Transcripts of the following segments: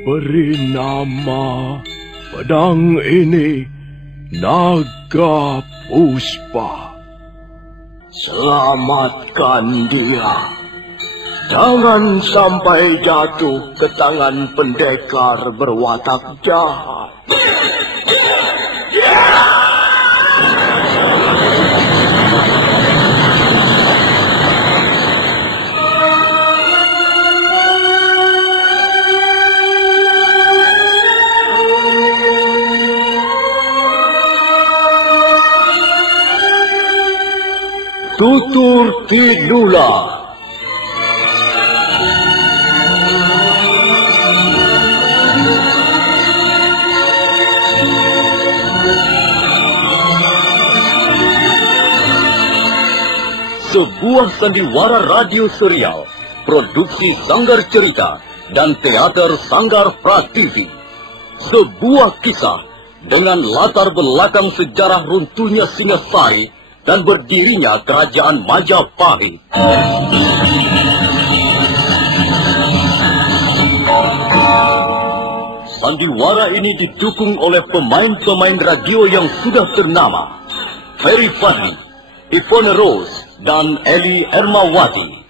Beri nama pedang ini Naga Puspa. Selamatkan dia. Jangan sampai jatuh ke tangan pendekar berwatak jahat. Tutur Kidula. Sebuah sandiwara radio serial, produksi Sanggar Cerita dan Teater Sanggar Prativi. Sebuah kisah dengan latar belakang sejarah runtuhnya Singasari dan berdirinya Kerajaan Majapahit. Sandiwara ini didukung oleh pemain-pemain radio yang sudah ternama, Ferry Fadli, Ivone Rose, dan Eli Ermawati.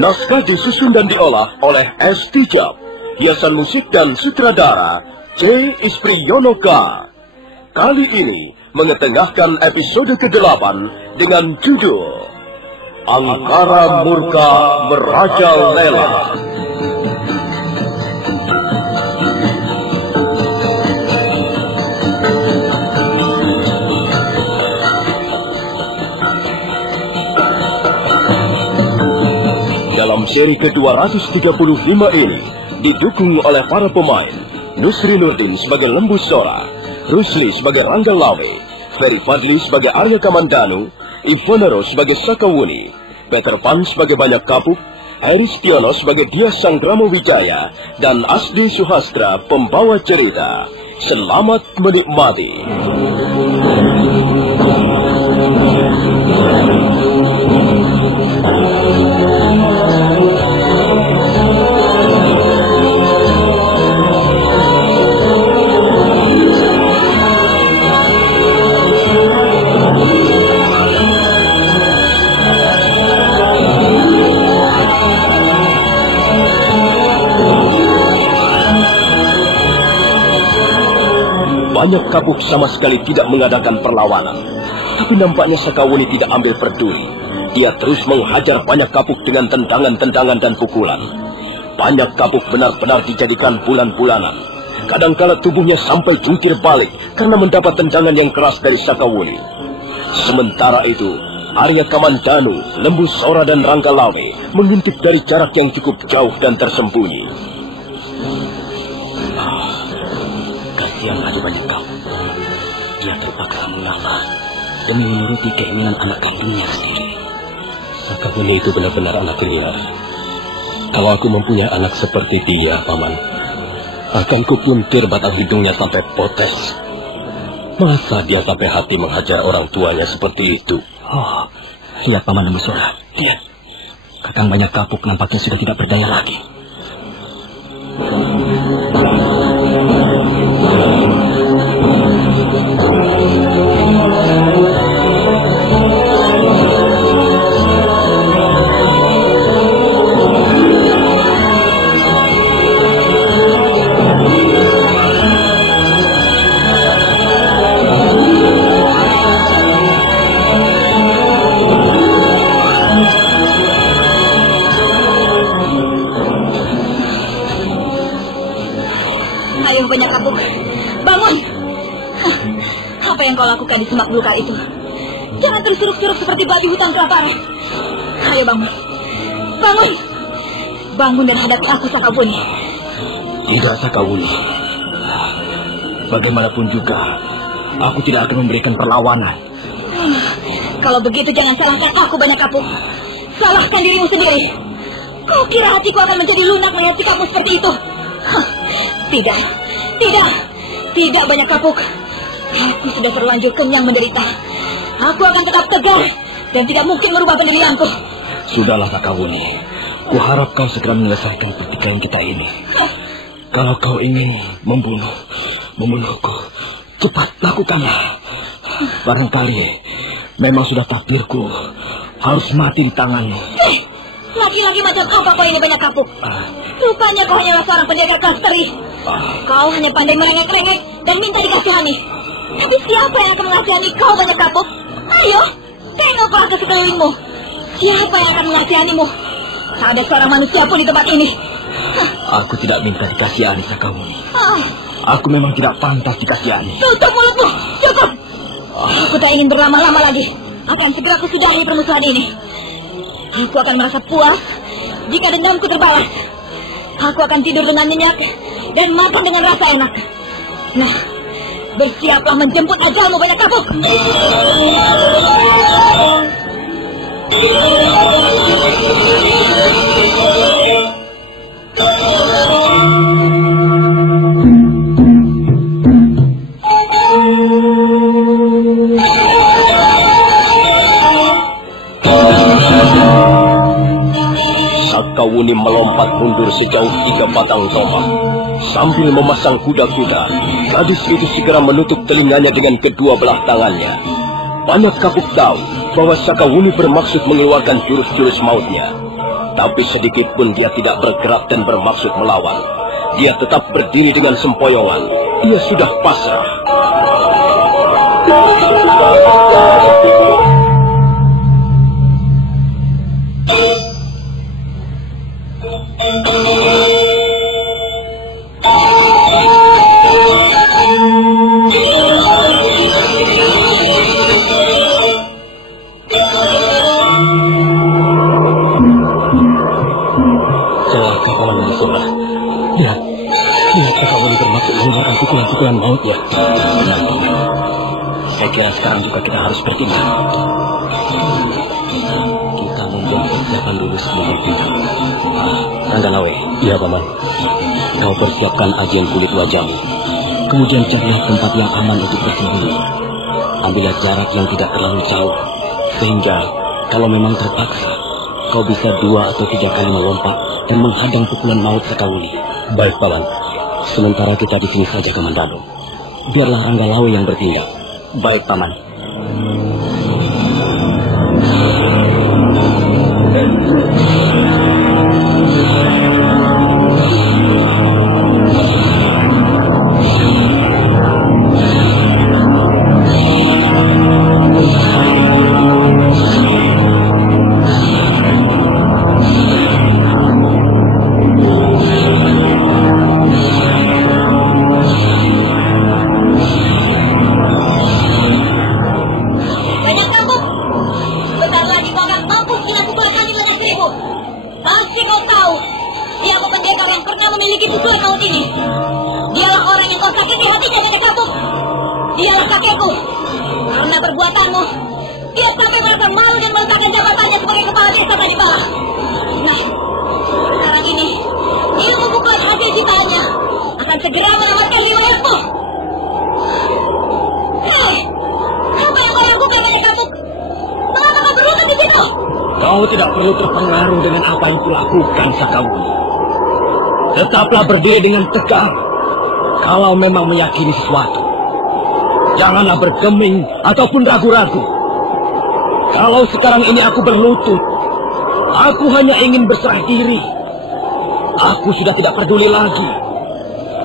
Naskah disusun dan diolah oleh S. Tijab, hiasan musik dan sutradara C. Ispriyonoka. Kali ini mengetengahkan episode ke-8 dengan judul Angkara Murka Merajalela. Dalam seri ke-235 ini didukung oleh para pemain Nusri Nurdin sebagai Lembu Sora, Rusli sebagai Rangga Lawe, Ferry Fadli sebagai Arya Kamandanu, Ivone Rose sebagai Sakawuni, Peter Pan sebagai Banyak Kapuk, Heri Stiono sebagai Dia Sanggramo Wijaya, dan Asdi Suhastra pembawa cerita. Selamat menikmati. Banyak Kapuk sama sekali tidak mengadakan perlawanan. Tapi nampaknya Sakawuni tidak ambil peduli. Dia terus menghajar Banyak Kapuk dengan tendangan-tendangan dan pukulan. Banyak Kapuk benar-benar dijadikan bulan-bulanan. Kadangkala tubuhnya sampai jungkir balik karena mendapat tendangan yang keras dari Sakawuni. Sementara itu, Arya Kamandanu, Lembu Sora dan Rangga Lawe mengintip dari jarak yang cukup jauh dan tersembunyi. Kasihan ada Banyak Kapuk. Dia terpaksa mengalah demi menuruti keinginan anak kandungnya sendiri. Sakawuni itu benar-benar anak liar. Kalau aku mempunyai anak seperti dia, Paman, akan kupuntir batang hidungnya sampai potes. Masa dia sampai hati menghajar orang tuanya seperti itu? Oh, lihat Paman Lembu Sora. Lihat, Kakang Banyak Kapuk nampaknya sudah tidak berdaya lagi. Banyak Kapuk, bangun! Apa yang kau lakukan di semak belukar itu? Jangan terus suruk-suruk seperti babi hutan kelaparan. Ayo bangun, bangun, bangun dan hadapi aku, Sakawuni. Tidak, Sakawuni. Bagaimanapun juga, aku tidak akan memberikan perlawanan. Kalau begitu jangan salahkan aku Banyak Kapuk. Salahkan dirimu sendiri. Kau kira hatiku akan menjadi lunak melihat sikapmu seperti itu? Tidak Banyak Kapuk. Aku sudah terlanjur kenyang menderita. Aku akan tetap tegar dan tidak mungkin merubah pendirianku. Sudahlah Sakawuni. Kuharap kau segera menyelesaikan pertikaian kita ini. Kalau kau ingin membunuhku, cepat lakukanlah. Barangkali memang sudah takdirku harus mati di tanganmu. Laki-laki macam apa kau ini Banyak Kapuk? Rupanya kau hanyalah seorang penjaga klasteri. Kau hanya pandai merengek-rengek dan minta dikasihani. Tapi siapa yang akan mengasihani kau Banyak Kapuk? Ayo, tengoklah ke sekelilingmu. Siapa yang akan mengasihanimu? Tak ada seorang manusia pun di tempat ini. Aku tidak minta dikasihani Sakawuni. Aku memang tidak pantas dikasihani. Tutup mulutmu, cukup. Aku tak ingin berlama-lama lagi. Akan segera aku sudahi permusuhan ini. Aku akan merasa puas jika dendamku terbalas. Aku akan tidur dengan nyenyak dan makan dengan rasa enak. Nah, bersiaplah menjemput ajalmu Banyak Kapuk. Sakawuni melompat mundur sejauh 3 batang tombak. Sambil memasang kuda-kuda, gadis itu segera menutup telinganya dengan kedua belah tangannya. Banyak Kapuk tahu bahwa Sakawuni bermaksud mengeluarkan jurus-jurus mautnya. Tapi sedikit pun dia tidak bergerak dan bermaksud melawan. Dia tetap berdiri dengan sempoyongan. Dia sudah pasrah. Pukulan maut ya. Saya kira sekarang juga kita harus bertindak. Kita membuat persiapan dulu sebelum bertindak. Ranggalawe. Iya, Paman. Kau persiapkan ajian kulit wajahmu. Kemudian carilah tempat yang aman untuk bersembunyi. Ambillah jarak yang tidak terlalu jauh, sehingga kalau memang terpaksa, kau bisa 2 atau 3 kali melompat dan menghadang pukulan maut Sakawuni. Baik, Paman. Sementara kita di sini saja, Kamandano. Biarlah Ranggalawe yang bertindak. Baik, Paman. Kau tidak perlu terpengaruh dengan apa yang kulakukan, Sakawuni. Tetaplah berdiri dengan tegar. Kalau memang meyakini sesuatu, janganlah bergeming ataupun ragu-ragu. Kalau sekarang ini aku berlutut, aku hanya ingin berserah diri. Aku sudah tidak peduli lagi.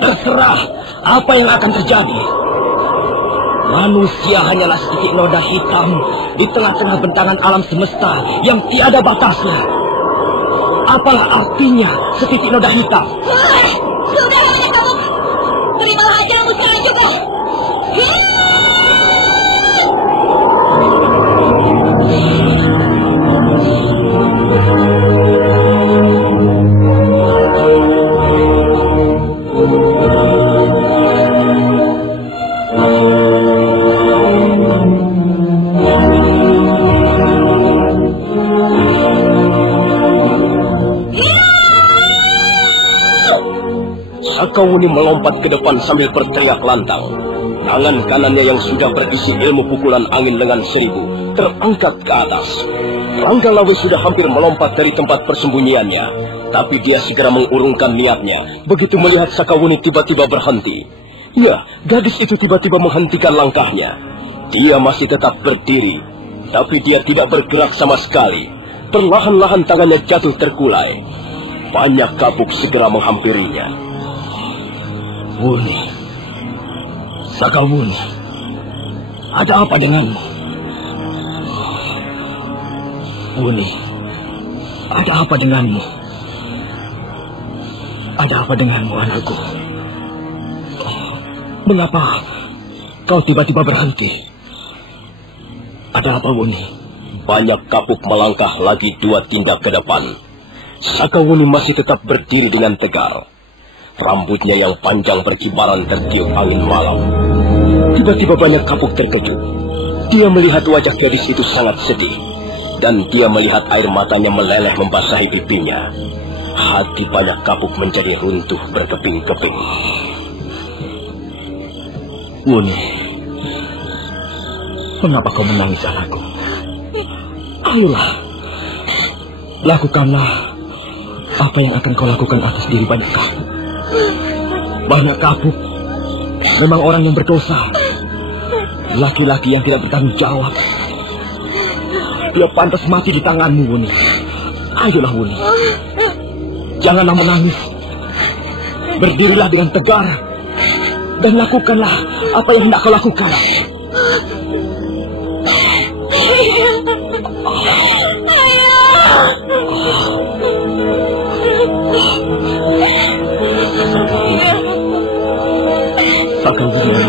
Terserah apa yang akan terjadi. Manusia hanyalah setitik noda hitam di tengah-tengah bentangan alam semesta yang tiada batasnya. Apalah artinya setitik noda hitam? Sudah, kamu. Terimalah ajalmu sekarang juga. Sakawuni melompat ke depan sambil berteriak lantang. Tangan kanannya yang sudah berisi ilmu pukulan angin lengan 1000 terangkat ke atas. Ranggalawe sudah hampir melompat dari tempat persembunyiannya, tapi dia segera mengurungkan niatnya begitu melihat Sakawuni tiba-tiba berhenti. Ya, gadis itu tiba-tiba menghentikan langkahnya. Dia masih tetap berdiri, tapi dia tidak bergerak sama sekali. Perlahan-lahan tangannya jatuh terkulai. Banyak Kapuk segera menghampirinya. Wuni, Sakawuni, ada apa denganmu? Wuni, ada apa denganmu? Ada apa denganmu, anakku? Mengapa kau tiba-tiba berhenti? Ada apa, Wuni? Banyak Kapuk melangkah lagi 2 tindak ke depan. Sakawuni masih tetap berdiri dengan tegar. Rambutnya yang panjang berkibaran tertiup angin malam. Tiba-tiba banyak Kapuk terkejut. Dia melihat wajah gadis itu sangat sedih. Dan dia melihat air matanya meleleh membasahi pipinya. Hati banyak Kapuk menjadi runtuh berkeping-keping. Wuni, mengapa kau menangis, anakku? Ayolah, lakukanlah apa yang akan kau lakukan atas diri banyak Kapuk. Banyak Kapuk memang orang yang berdosa, laki-laki yang tidak bertanggung jawab. Dia pantas mati di tanganmu, Wuni. Ayolah, Wuni, janganlah menangis. Berdirilah dengan tegar dan lakukanlah apa yang hendak kau lakukan. Sakawuni,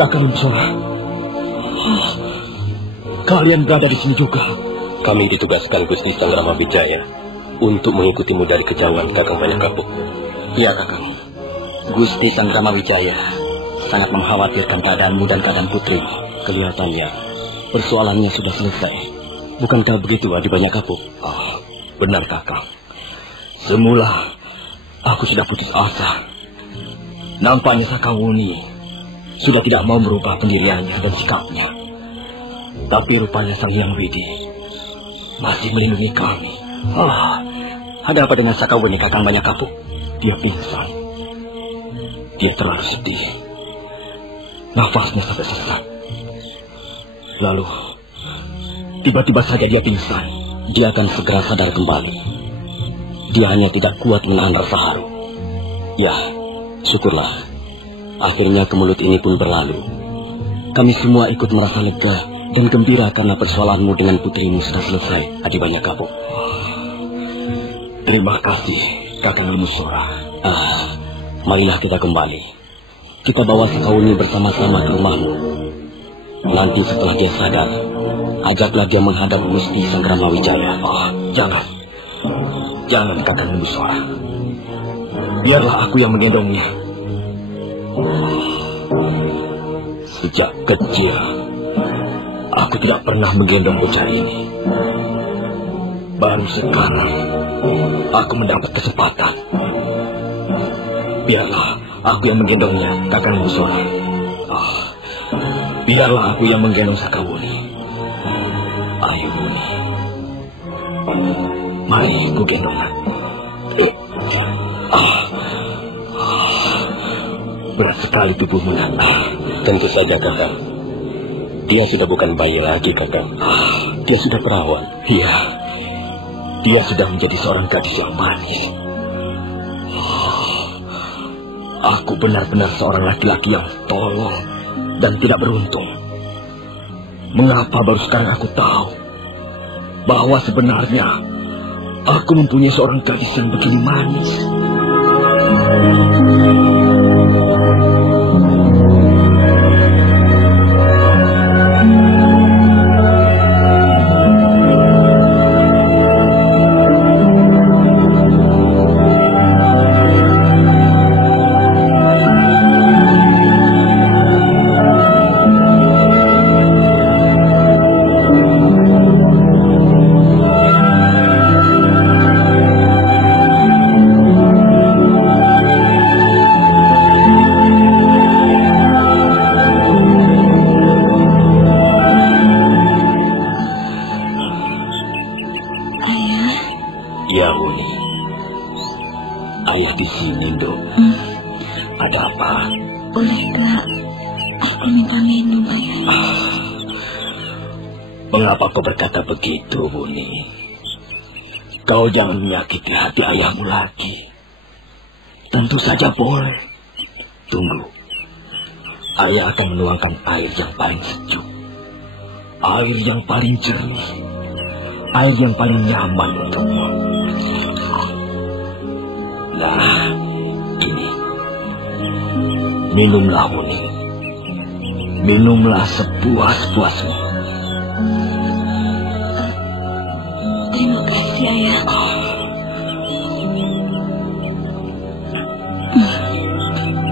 Kakang Sora, kalian berada di sini juga. Kami ditugaskan Gusti Sangrama Wijaya untuk mengikutimu dari kejauhan, Kakang Banyak Kapuk. Ya, Kakang. Gusti Sangrama Wijaya sangat mengkhawatirkan keadaanmu dan keadaan putri. Kelihatannya persoalannya sudah selesai. Bukankah begitu, Adi Banyak Kapuk? Benar, Kakang. Semula aku sudah putus asa. Nampaknya Sakawuni sudah tidak mau merubah pendiriannya dan sikapnya. Tapi rupanya Sang Hyang Widi masih melindungi kami. Ada apa dengan Sakawuni, Kakang Banyak Kapuk? Dia pingsan. Dia terlalu sedih. Nafasnya sampai sesak. Lalu tiba-tiba saja dia pingsan. Dia akan segera sadar kembali. Dia hanya tidak kuat menahan rasa haru. Ya, syukurlah. Akhirnya kemelut ini pun berlalu. Kami semua ikut merasa lega dan gembira karena persoalanmu dengan putrimu sudah selesai, Adi Banyak Kapuk. Terima kasih, Kakang Ilmu Sora. Marilah kita kembali. Kita bawa Sakawuni bersama-sama ke rumahmu. Nanti setelah dia sadar, ajaklah dia menghadap Gusti Sangrama Wijaya. Jangan, Kakang Ilmu Sora. Biarlah aku yang menggendongnya. Sejak kecil, aku tidak pernah menggendong bocah ini. Baru sekarang, aku mendapat kesempatan. Biarlah aku yang menggendongnya, Kakang Ilmu Sora. Biarlah aku yang menggendong Sakawuni. Ayo, Wuni. Mari ku gendongnya. Berat sekali tubuhmu, Nak. Tentu saja, Kakang. Dia sudah bukan bayi lagi, Kakang. Dia sudah perawan. Iya. Dia sudah menjadi seorang gadis yang manis. Aku benar-benar seorang laki-laki yang tolol dan tidak beruntung. Mengapa baru sekarang aku tahu bahwa sebenarnya aku mempunyai seorang gadis yang begini manis. Mengapa kau berkata begitu, Buni? Kau jangan menyakiti hati ayahmu lagi. Tentu saja boleh. Tunggu. Ayah akan menuangkan air yang paling sejuk. Air yang paling jernih. Air yang paling nyaman untukmu. Nah, ini. Minumlah, Buni. Minumlah sepuas-puasmu. Terima kasih, Ayah.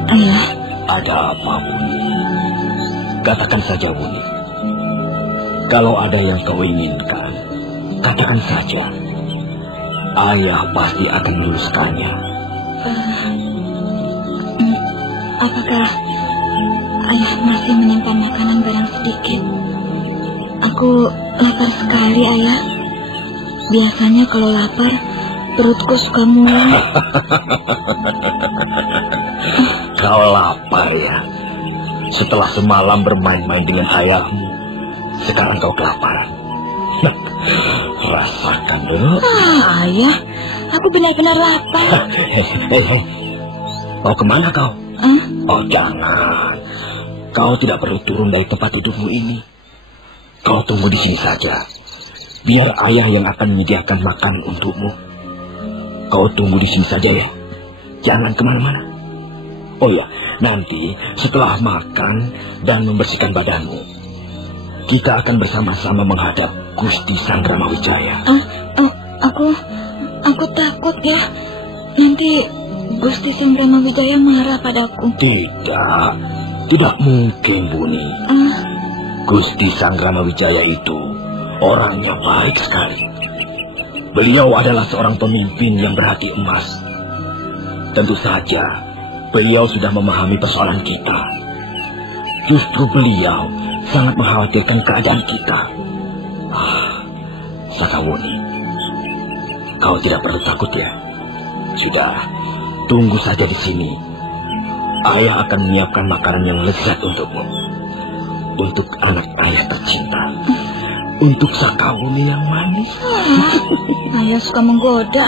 Ayah. Ada apa, Buni? Katakan saja, Buni. Kalau ada yang kau inginkan, katakan saja. Ayah pasti akan meluluskannya. Apakah Ayah masih menyimpan makanan barang sedikit? Aku lapar sekali, Ayah. Biasanya kalau lapar, perutku suka mual. Kau lapar ya? Setelah semalam bermain-main dengan ayahmu, sekarang kau kelaparan. Rasakan dulu. Ayah, aku benar-benar lapar. Hei. Mau kemana kau? Oh, jangan. Kau tidak perlu turun dari tempat dudukmu ini. Kau tunggu di sini saja. Biar ayah yang akan menyediakan makan untukmu. Kau tunggu di sini saja ya. Jangan kemana-mana. Oh ya, nanti setelah makan dan membersihkan badanmu, kita akan bersama-sama menghadap Gusti Sangramawijaya. Aku takut ya. Nanti Gusti Sangramawijaya marah padaku. Tidak mungkin, Buni. Gusti Sangramawijaya itu orangnya baik sekali. Beliau adalah seorang pemimpin yang berhati emas. Tentu saja, beliau sudah memahami persoalan kita. Justru beliau sangat mengkhawatirkan keadaan kita. Sakawuni, kau tidak perlu takut ya. Sudah, tunggu saja di sini. Ayah akan menyiapkan makanan yang lezat untukmu. Untuk anak ayah tercinta. Untuk Sakawuni yang manis. Ayah suka menggoda.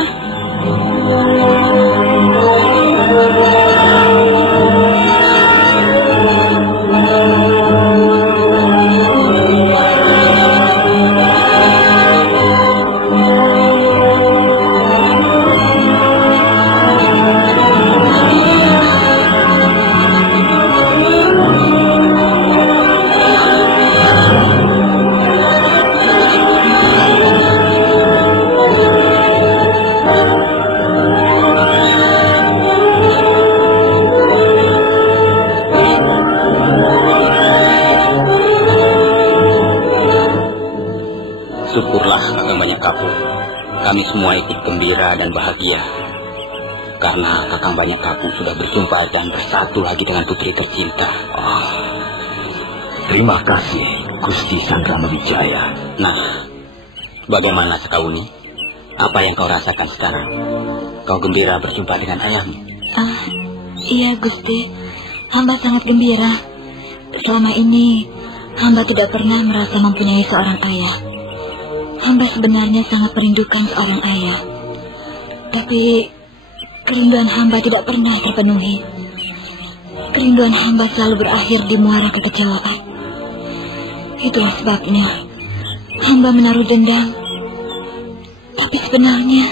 Kami semua ikut gembira dan bahagia karena Kakang Banyak Kapuk sudah bersumpah dan bersatu lagi dengan putri tercinta. Terima kasih, Gusti Sangramawijaya. Nah, bagaimana Sakawuni? Apa yang kau rasakan sekarang? Kau gembira berjumpa dengan ayahmu? Iya, Gusti. Hamba sangat gembira. Selama ini, hamba tidak pernah merasa mempunyai seorang ayah. Hamba sebenarnya sangat merindukan seorang ayah. Tapi kerinduan hamba tidak pernah terpenuhi. kerinduan hamba selalu berakhir di muara kekecewaan. Itulah sebabnya hamba menaruh dendam. Tapi sebenarnya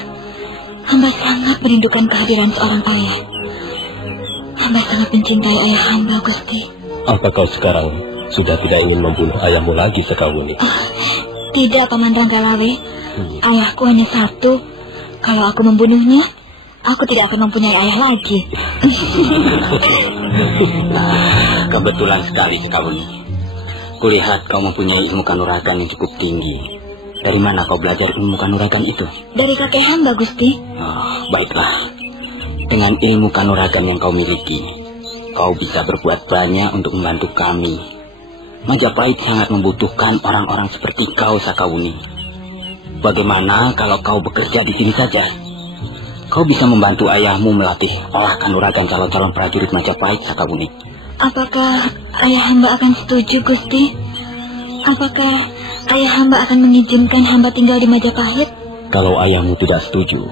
hamba sangat merindukan kehadiran seorang ayah. Hamba sangat mencintai ayah hamba, Gusti. Apa kau sekarang sudah tidak ingin membunuh ayahmu lagi, Sekawuni? Tidak, Paman Ranggalawe. Ayahku hanya satu. Kalau aku membunuhnya, aku tidak akan mempunyai ayah lagi. Kebetulan sekali, Sekawuni. Kulihat kau mempunyai ilmu kanuragan yang cukup tinggi. Dari mana kau belajar ilmu kanuragan itu? Dari kakek hamba, Gusti. Baiklah. Dengan ilmu kanuragan yang kau miliki, kau bisa berbuat banyak untuk membantu kami. Majapahit sangat membutuhkan orang-orang seperti kau, Sakawuni. Bagaimana kalau kau bekerja di sini saja? Kau bisa membantu ayahmu melatih olah kanuragan calon-calon prajurit Majapahit, Sakawuni. Apakah ayah hamba akan setuju, Gusti? Apakah ayah hamba akan mengizinkan hamba tinggal di Majapahit? Kalau ayahmu tidak setuju,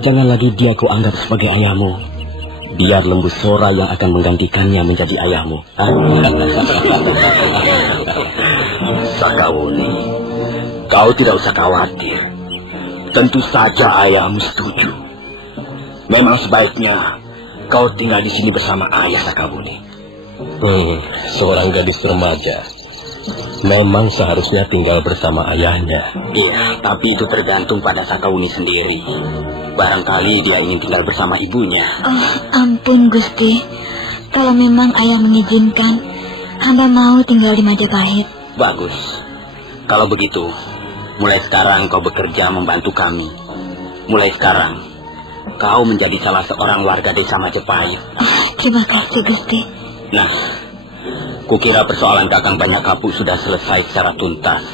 jangan lagi dia kau anggap sebagai ayahmu. Biar Lembu Sora yang akan menggantikannya menjadi ayahmu. Sakawuni, kau tidak usah khawatir. Tentu saja ayahmu setuju. Memang sebaiknya kau tinggal di sini bersama ayah, Sakawuni. Seorang gadis remaja memang seharusnya tinggal bersama ayahnya. Iya, tapi itu tergantung pada Sakawuni sendiri. Barangkali dia ingin tinggal bersama ibunya. Ampun, Gusti. Kalau memang ayah mengizinkan, hamba mau tinggal di Majapahit. Bagus. Kalau begitu, mulai sekarang kau bekerja membantu kami. Mulai sekarang, kau menjadi salah seorang warga desa Majapahit. Terima kasih, Gusti. Nah, kukira persoalan Kakang Banyakapu sudah selesai secara tuntas.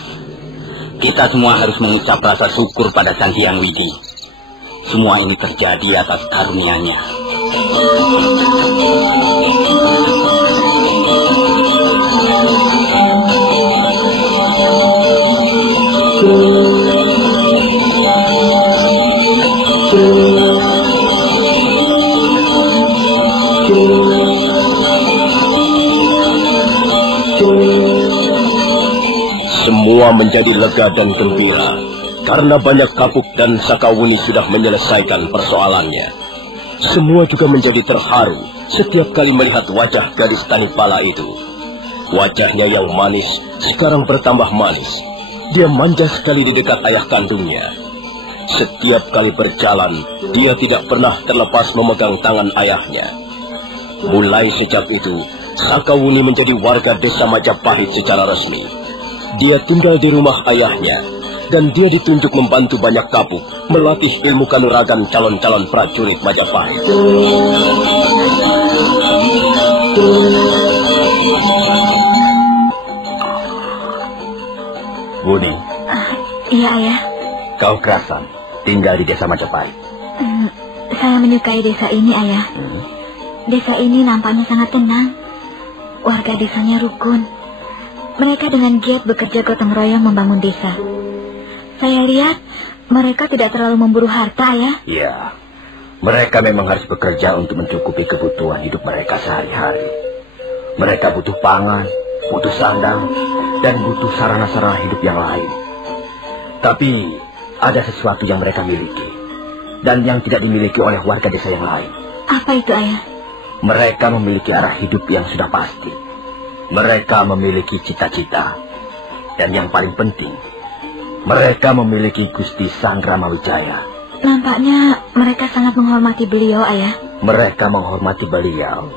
Kita semua harus mengucap rasa syukur pada Sang Hyang Widi. Semua ini terjadi atas karunia-Nya. Semua menjadi lega dan gembira karena Banyakapuk dan Sakawuni sudah menyelesaikan persoalannya. Semua juga menjadi terharu setiap kali melihat wajah gadis Tanipala itu. Wajahnya yang manis sekarang bertambah manis. Dia manja sekali di dekat ayah kandungnya. Setiap kali berjalan, dia tidak pernah terlepas memegang tangan ayahnya. Mulai sejak itu, Sakawuni menjadi warga desa Majapahit secara resmi. Dia tinggal di rumah ayahnya, dan dia ditunjuk membantu Banyakapuk melatih ilmu kanuragan calon-calon prajurit Majapahit. Wuni. Iya, ayah. Kau kerasan tinggal di desa Majapahit. Saya menyukai desa ini, ayah. Desa ini nampaknya sangat tenang. Warga desanya rukun. Mereka dengan giat bekerja gotong royong membangun desa. Saya lihat mereka tidak terlalu memburu harta, ya. Iya, mereka memang harus bekerja untuk mencukupi kebutuhan hidup mereka sehari-hari. Mereka butuh pangan, butuh sandang, dan butuh sarana-sarana hidup yang lain. Tapi ada sesuatu yang mereka miliki dan yang tidak dimiliki oleh warga desa yang lain. Apa itu, ayah? Mereka memiliki arah hidup yang sudah pasti. Mereka memiliki cita-cita. Dan yang paling penting, mereka memiliki Gusti Sang Ramawijaya. Nampaknya mereka sangat menghormati beliau, ayah. Mereka menghormati beliau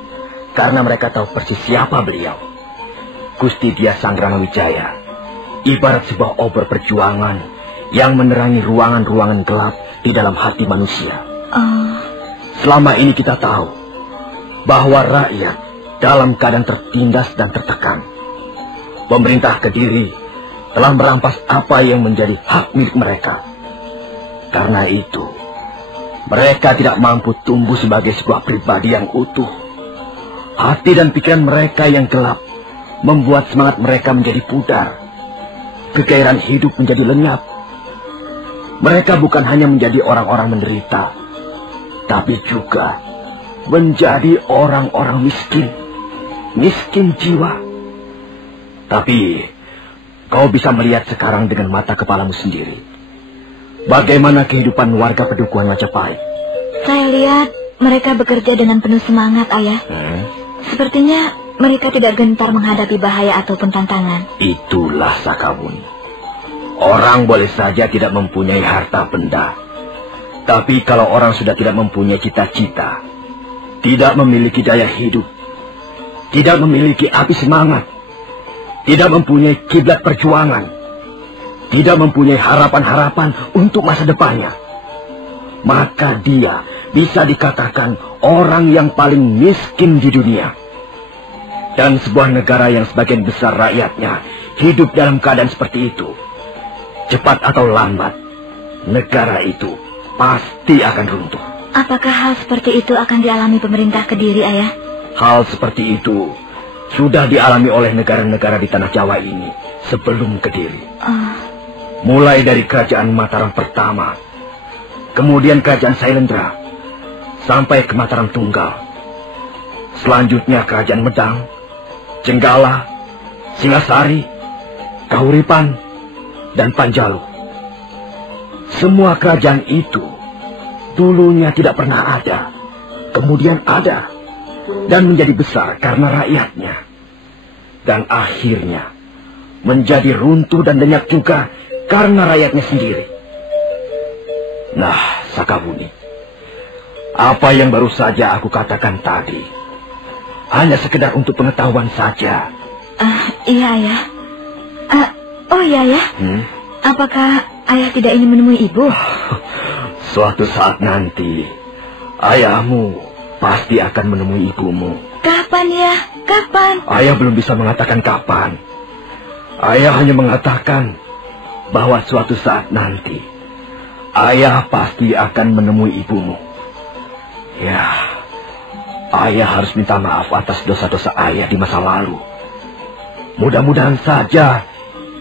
karena mereka tahu persis siapa beliau. Gusti Dia Sang Ramawijaya ibarat sebuah obor perjuangan yang menerangi ruangan-ruangan gelap di dalam hati manusia. Selama ini kita tahu bahwa rakyat dalam keadaan tertindas dan tertekan. Pemerintah Kediri telah merampas apa yang menjadi hak milik mereka. Karena itu, mereka tidak mampu tumbuh sebagai sebuah pribadi yang utuh. Hati dan pikiran mereka yang gelap membuat semangat mereka menjadi pudar. Kegairahan hidup menjadi lenyap. Mereka bukan hanya menjadi orang-orang menderita, tapi juga menjadi orang-orang miskin jiwa. Tapi kau bisa melihat sekarang dengan mata kepalamu sendiri bagaimana kehidupan warga Pedukuhan Majapahit. Saya lihat mereka bekerja dengan penuh semangat, Ayah. Sepertinya mereka tidak gentar menghadapi bahaya ataupun tantangan. Itulah Sakawuni. Orang boleh saja tidak mempunyai harta benda, tapi kalau orang sudah tidak mempunyai cita-cita, tidak memiliki daya hidup, tidak memiliki api semangat, tidak mempunyai kiblat perjuangan, tidak mempunyai harapan-harapan untuk masa depannya, maka dia bisa dikatakan orang yang paling miskin di dunia. Dan sebuah negara yang sebagian besar rakyatnya hidup dalam keadaan seperti itu, cepat atau lambat, negara itu pasti akan runtuh. Apakah hal seperti itu akan dialami pemerintah Kediri, Ayah? Hal seperti itu sudah dialami oleh negara-negara di tanah Jawa ini sebelum Kediri. Mulai dari kerajaan Mataram pertama, kemudian kerajaan Sailendra, sampai ke Mataram Tunggal. Selanjutnya kerajaan Medang, Jenggala, Singasari, Kahuripan, dan Panjalu. Semua kerajaan itu dulunya tidak pernah ada, kemudian ada, dan menjadi besar karena rakyatnya. Dan akhirnya menjadi runtuh dan lenyap juga karena rakyatnya sendiri. Nah, Sakawuni, apa yang baru saja aku katakan tadi hanya sekedar untuk pengetahuan saja. Iya, Ayah. Oh iya, Ayah. Apakah Ayah tidak ingin menemui Ibu? Suatu saat nanti ayahmu pasti akan menemui ibumu. Kapan ya? Kapan? Ayah belum bisa mengatakan kapan. Ayah hanya mengatakan bahwa suatu saat nanti ayah pasti akan menemui ibumu. Ya, ayah harus minta maaf atas dosa-dosa ayah di masa lalu. Mudah-mudahan saja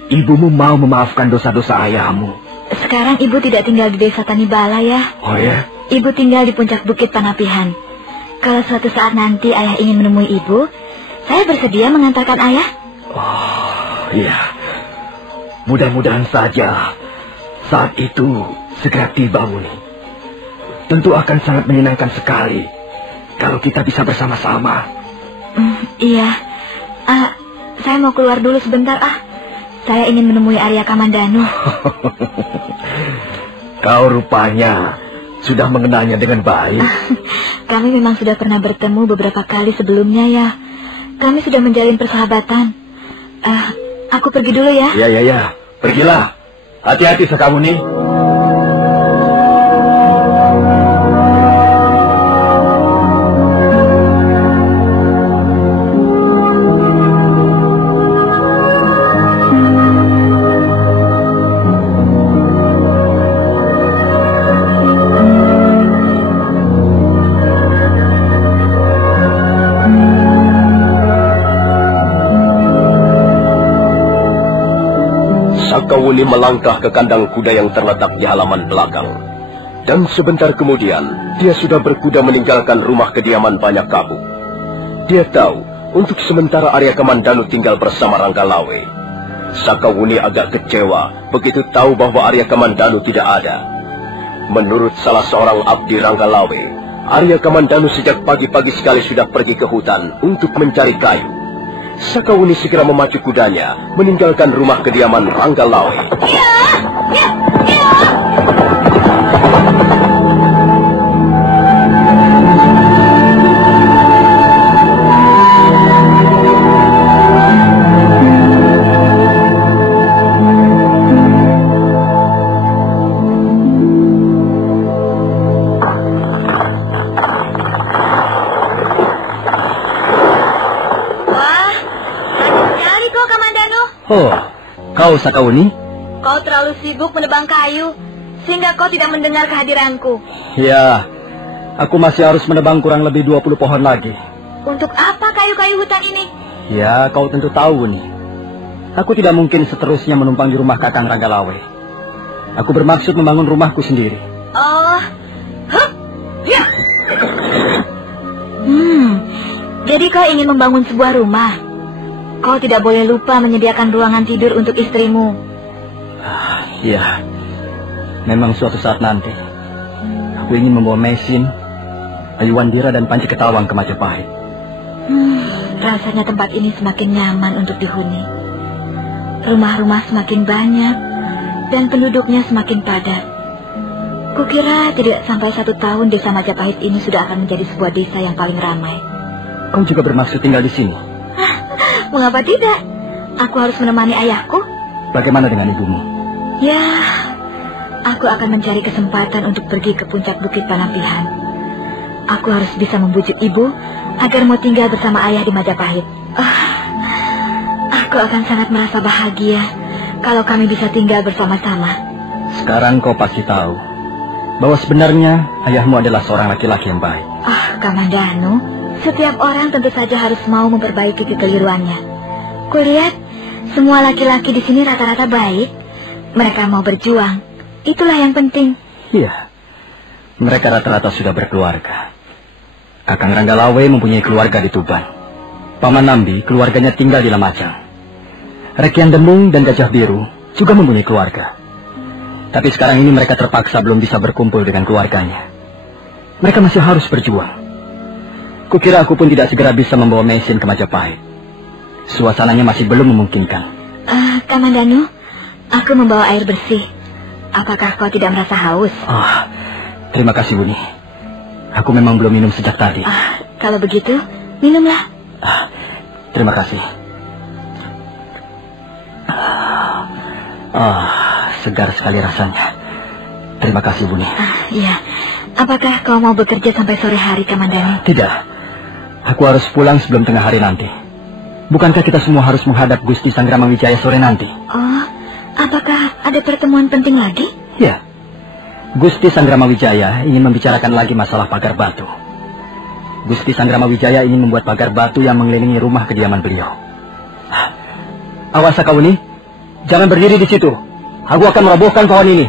ibumu mau memaafkan dosa-dosa ayahmu. Sekarang Ibu tidak tinggal di desa Tanibala, ya? Oh ya? Ibu tinggal di puncak Bukit Panapihan. Kalau suatu saat nanti ayah ingin menemui Ibu, saya bersedia mengantarkan ayah. Oh, iya. Mudah-mudahan saja saat itu segera tiba, Muni. Tentu akan sangat menyenangkan sekali kalau kita bisa bersama-sama. Iya. Saya mau keluar dulu sebentar, Saya ingin menemui Arya Kamandanu. Kau rupanya sudah mengenalnya dengan baik. Kami memang sudah pernah bertemu beberapa kali sebelumnya, ya. Kami sudah menjalin persahabatan. Aku pergi dulu, ya. Iya. Pergilah. Hati-hati, Sakawuni. Sakawuni melangkah ke kandang kuda yang terletak di halaman belakang. Dan sebentar kemudian, dia sudah berkuda meninggalkan rumah kediaman Banyak Kabuk. Dia tahu, untuk sementara Arya Kamandanu tinggal bersama Ranggalawe. Sakawuni agak kecewa begitu tahu bahwa Arya Kamandanu tidak ada. Menurut salah seorang abdi Ranggalawe, Arya Kamandanu sejak pagi-pagi sekali sudah pergi ke hutan untuk mencari kayu. Sakawuni segera memacu kudanya, meninggalkan rumah kediaman Ranggalawe. Oh, kau Sakawuni? Kau terlalu sibuk menebang kayu, sehingga kau tidak mendengar kehadiranku. Ya, aku masih harus menebang kurang lebih 20 pohon lagi. Untuk apa kayu-kayu hutan ini? Ya, kau tentu tahu, nih. Aku tidak mungkin seterusnya menumpang di rumah Kakang Ranggalawe. Aku bermaksud membangun rumahku sendiri. Oh, Jadi kau ingin membangun sebuah rumah? Kau tidak boleh lupa menyediakan ruangan tidur untuk istrimu. Iya, memang suatu saat nanti aku ingin membawa Mesin, Ayuandira dan Panji Ketawang ke Majapahit. Rasanya tempat ini semakin nyaman untuk dihuni. Rumah-rumah semakin banyak dan penduduknya semakin padat. Kukira tidak sampai 1 tahun desa Majapahit ini sudah akan menjadi sebuah desa yang paling ramai. Kau juga bermaksud tinggal di sini? Mengapa tidak? Aku harus menemani ayahku. Bagaimana dengan ibumu? Ya, aku akan mencari kesempatan untuk pergi ke puncak Bukit Panampihan. Aku harus bisa membujuk ibu agar mau tinggal bersama ayah di Majapahit. Aku akan sangat merasa bahagia kalau kami bisa tinggal bersama-sama. Sekarang kau pasti tahu bahwa sebenarnya ayahmu adalah seorang laki-laki yang baik. Kamandanu, setiap orang tentu saja harus mau memperbaiki kekeliruannya. Kulihat semua laki-laki di sini rata-rata baik. Mereka mau berjuang. Itulah yang penting. Iya, mereka rata-rata sudah berkeluarga. Kakang Ranggalawe mempunyai keluarga di Tuban. Paman Nambi keluarganya tinggal di Lamajang. Rekian Demung dan Gajah Biru juga mempunyai keluarga. Tapi sekarang ini mereka terpaksa belum bisa berkumpul dengan keluarganya. Mereka masih harus berjuang. Kukira aku pun tidak segera bisa membawa Mesin ke Majapahit. Suasananya masih belum memungkinkan. Kamandanu, aku membawa air bersih. Apakah kau tidak merasa haus? Terima kasih, Buni. Aku memang belum minum sejak tadi. Kalau begitu, minumlah. Terima kasih. Segar sekali rasanya. Terima kasih, Buni. Iya. Apakah kau mau bekerja sampai sore hari, Kamandanu? Tidak. Aku harus pulang sebelum tengah hari nanti. Bukankah kita semua harus menghadap Gusti Sangramawijaya sore nanti? Apakah ada pertemuan penting lagi? Ya. Gusti Sangramawijaya ingin membicarakan lagi masalah pagar batu. Gusti Sangramawijaya ingin membuat pagar batu yang mengelilingi rumah kediaman beliau. Awas, Sakauni. Jangan berdiri di situ. Aku akan merobohkan pohon ini.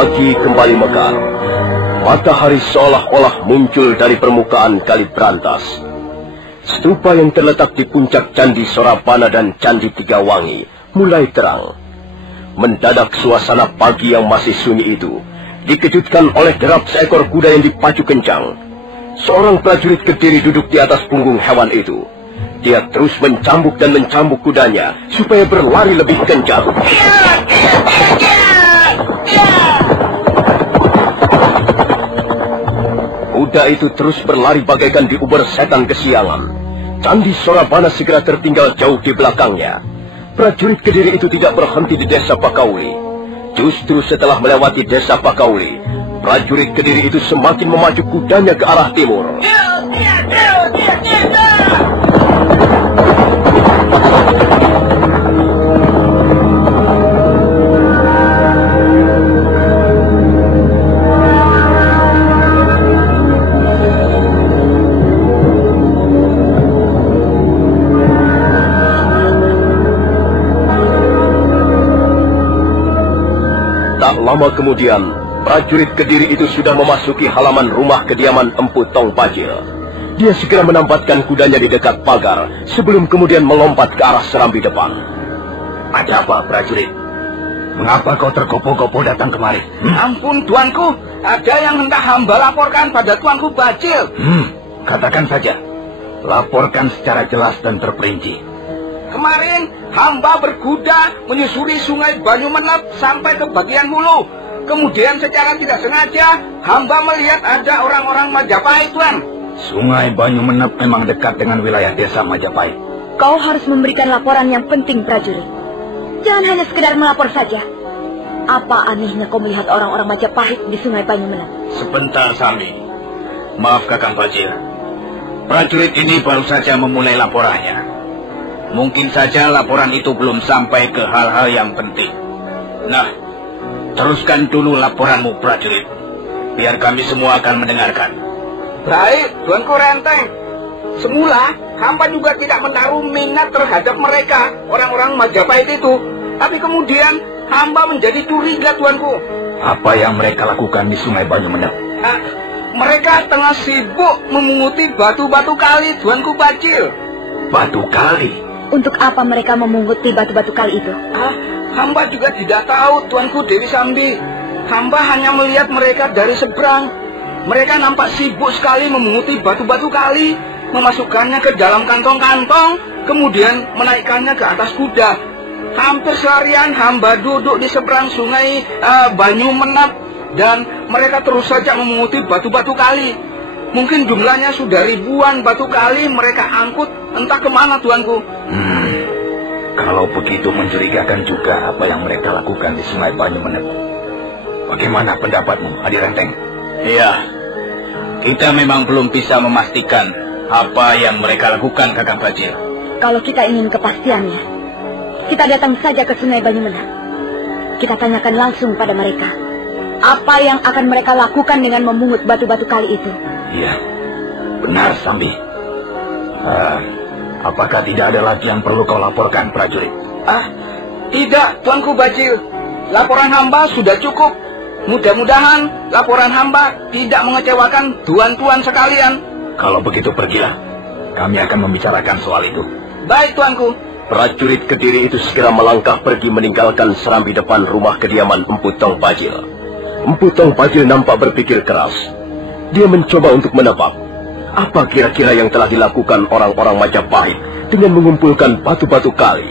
Pagi kembali mekar. Matahari seolah-olah muncul dari permukaan Kali Brantas. Stupa yang terletak di puncak Candi Sorabana dan Candi Tigawangi mulai terang. Mendadak suasana pagi yang masih sunyi itu dikejutkan oleh derap seekor kuda yang dipacu kencang. Seorang prajurit Kediri duduk di atas punggung hewan itu. Dia terus mencambuk dan mencambuk kudanya supaya berlari lebih kencang. Kuda itu terus berlari bagaikan diuber setan kesiangan. Candi Sorabana segera tertinggal jauh di belakangnya. Prajurit Kediri itu tidak berhenti di desa Pakauli. Justru setelah melewati desa Pakauli, prajurit Kediri itu semakin memacu kudanya ke arah timur. Tak lama kemudian, prajurit Kediri itu sudah memasuki halaman rumah kediaman Empu Tong Pajil. Dia segera menempatkan kudanya di dekat pagar sebelum kemudian melompat ke arah serambi depan. Ada apa, prajurit? Mengapa kau tergopoh-gopoh datang kemari? Ampun, tuanku. Ada yang hendak hamba laporkan pada tuanku Bajil. Katakan saja. Laporkan secara jelas dan terperinci. Kemarin hamba berkuda menyusuri sungai Banyumenep sampai ke bagian hulu. Kemudian secara tidak sengaja hamba melihat ada orang-orang Majapahit, tuan. Sungai Banyumenep memang dekat dengan wilayah desa Majapahit. Kau harus memberikan laporan yang penting, prajurit. Jangan hanya sekedar melapor saja. Apa anehnya kau melihat orang-orang Majapahit di Sungai Banyumenep? Sebentar, Sambi. Maaf, Kakang Bajil. Prajurit ini baru saja memulai laporannya. Mungkin saja laporan itu belum sampai ke hal-hal yang penting. Nah, teruskan dulu laporanmu, prajurit. Biar kami semua akan mendengarkan. Baik, Tuanku Renteng. Semula, hamba juga tidak menaruh minat terhadap mereka, orang-orang Majapahit itu. Tapi kemudian, hamba menjadi curiga, Tuanku. Apa yang mereka lakukan di Sungai Banyumenep? Mereka tengah sibuk memunguti batu-batu kali, Tuanku Bajil. Batu kali? Untuk apa mereka memunguti batu-batu kali itu? Hamba juga tidak tahu, Tuanku Dewi Sambi. Hamba hanya melihat mereka dari seberang. Mereka nampak sibuk sekali memunguti batu-batu kali, memasukkannya ke dalam kantong-kantong, kemudian menaikkannya ke atas kuda. Hampir seharian hamba duduk di seberang Sungai Banyumenep, dan mereka terus saja memunguti batu-batu kali. Mungkin jumlahnya sudah ribuan batu kali mereka angkut, entah kemana, Tuanku. Kalau begitu mencurigakan juga apa yang mereka lakukan di Sungai Banyumenep. Bagaimana pendapatmu, Adi Renteng? Iya, kita memang belum bisa memastikan apa yang mereka lakukan, Kakang Bajil. Kalau kita ingin kepastiannya, kita datang saja ke Sungai Banyumenep. Kita tanyakan langsung pada mereka, apa yang akan mereka lakukan dengan memungut batu-batu kali itu. Iya, benar, Sambi. Apakah tidak ada lagi yang perlu kau laporkan, prajurit? Tidak, Tuanku Bajil. Laporan hamba sudah cukup. Mudah-mudahan laporan hamba tidak mengecewakan tuan-tuan sekalian. Kalau begitu pergilah. Kami akan membicarakan soal itu. Baik, Tuanku. Prajurit Kediri itu segera melangkah pergi meninggalkan serambi depan rumah kediaman Empu Tong Bajil. Empu Tong Bajil nampak berpikir keras. Dia mencoba untuk menebak apa kira-kira yang telah dilakukan orang-orang Majapahit dengan mengumpulkan batu-batu kali.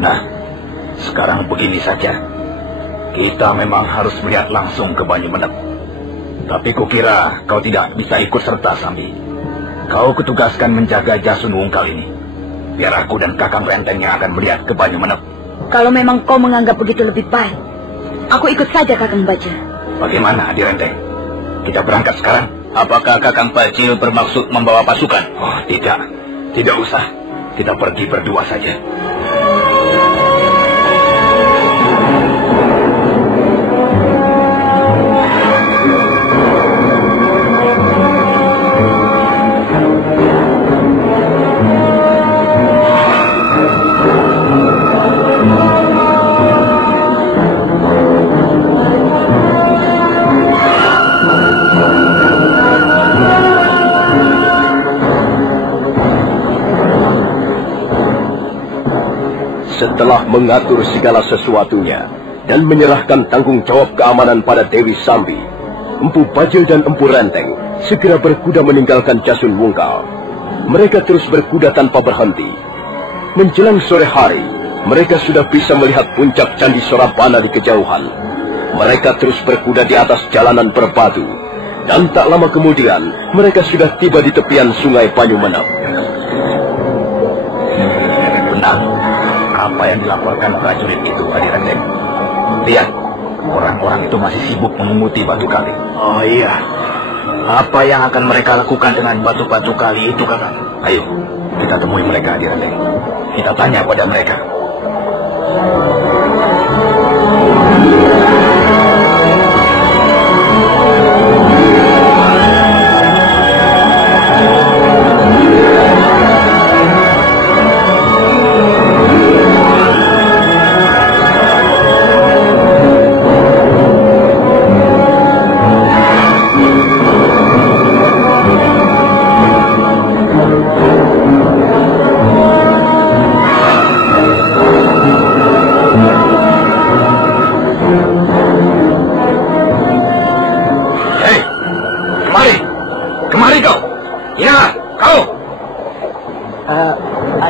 Nah, sekarang begini saja. Kita memang harus melihat langsung ke Banyumenep. Tapi kukira kau tidak bisa ikut serta, Sambi. Kau kutugaskan menjaga Jasun Wungkal ini. Biar aku dan Kakang Renteng yang akan melihat ke Banyumenep. Kalau memang kau menganggap begitu lebih baik, aku ikut saja, Kakang Bajil. Bagaimana, Adi Renteng? Kita berangkat sekarang? Apakah Kakang Bajil bermaksud membawa pasukan? Oh, tidak. Tidak usah. Kita pergi berdua saja. Setelah mengatur segala sesuatunya dan menyerahkan tanggung jawab keamanan pada Dewi Sambi, Empu Bajil dan Empu Renteng segera berkuda meninggalkan Jasun Wungkal. Mereka terus berkuda tanpa berhenti. Menjelang sore hari, mereka sudah bisa melihat puncak Candi Sorabana di kejauhan. Mereka terus berkuda di atas jalanan berbatu, dan tak lama kemudian mereka sudah tiba di tepian Sungai Banyumenep. Benar. Apa yang dilaporkan prajurit itu, Adi Renteng? Lihat, orang-orang itu masih sibuk memunguti batu kali. Oh iya. Apa yang akan mereka lakukan dengan batu-batu kali itu, Kakang? Ayo, kita temui mereka, Adi Renteng. Kita tanya pada mereka.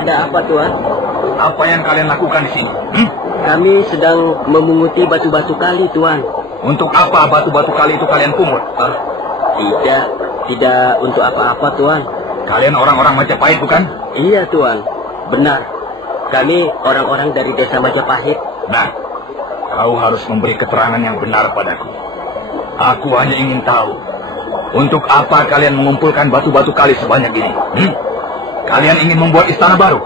Ada apa, Tuan? Apa yang kalian lakukan di sini? Kami sedang memunguti batu-batu kali, Tuan. Untuk apa batu-batu kali itu kalian pungut? Tidak untuk apa-apa, Tuan. Kalian orang-orang Majapahit, bukan? Iya, Tuan. Benar. Kami orang-orang dari desa Majapahit. Nah, kau harus memberi keterangan yang benar padaku. Aku hanya ingin tahu, untuk apa kalian mengumpulkan batu-batu kali sebanyak ini? Kalian ingin membuat istana baru?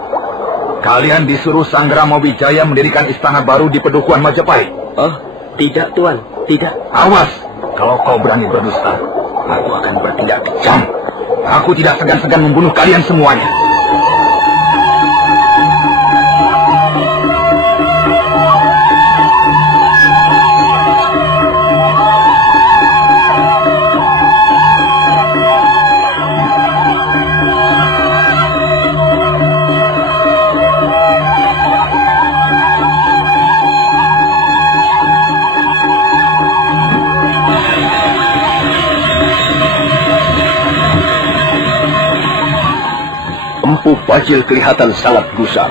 Kalian disuruh Sanggrama Wijaya mendirikan istana baru di Pedukuhan Majapahit? Oh, tidak, Tuan. Tidak. Awas, kalau kau berani berdusta, aku akan bertindak kejam. Aku tidak segan-segan membunuh kalian semuanya. Empu Bajil kelihatan sangat gusar.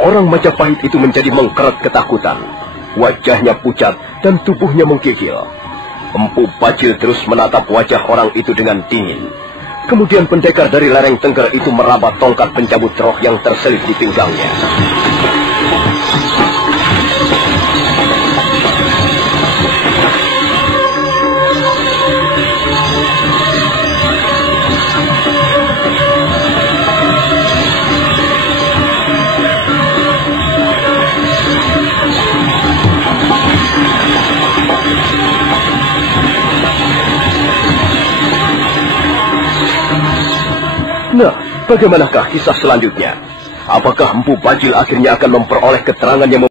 Orang Majapahit itu menjadi mengkeret ketakutan. Wajahnya pucat dan tubuhnya menggigil. Empu Bajil terus menatap wajah orang itu dengan dingin. Kemudian pendekar dari lereng Tengger itu meraba tongkat pencabut roh yang terselip di pinggangnya. Nah, bagaimanakah kisah selanjutnya? Apakah Empu Bajil akhirnya akan memperoleh keterangan yang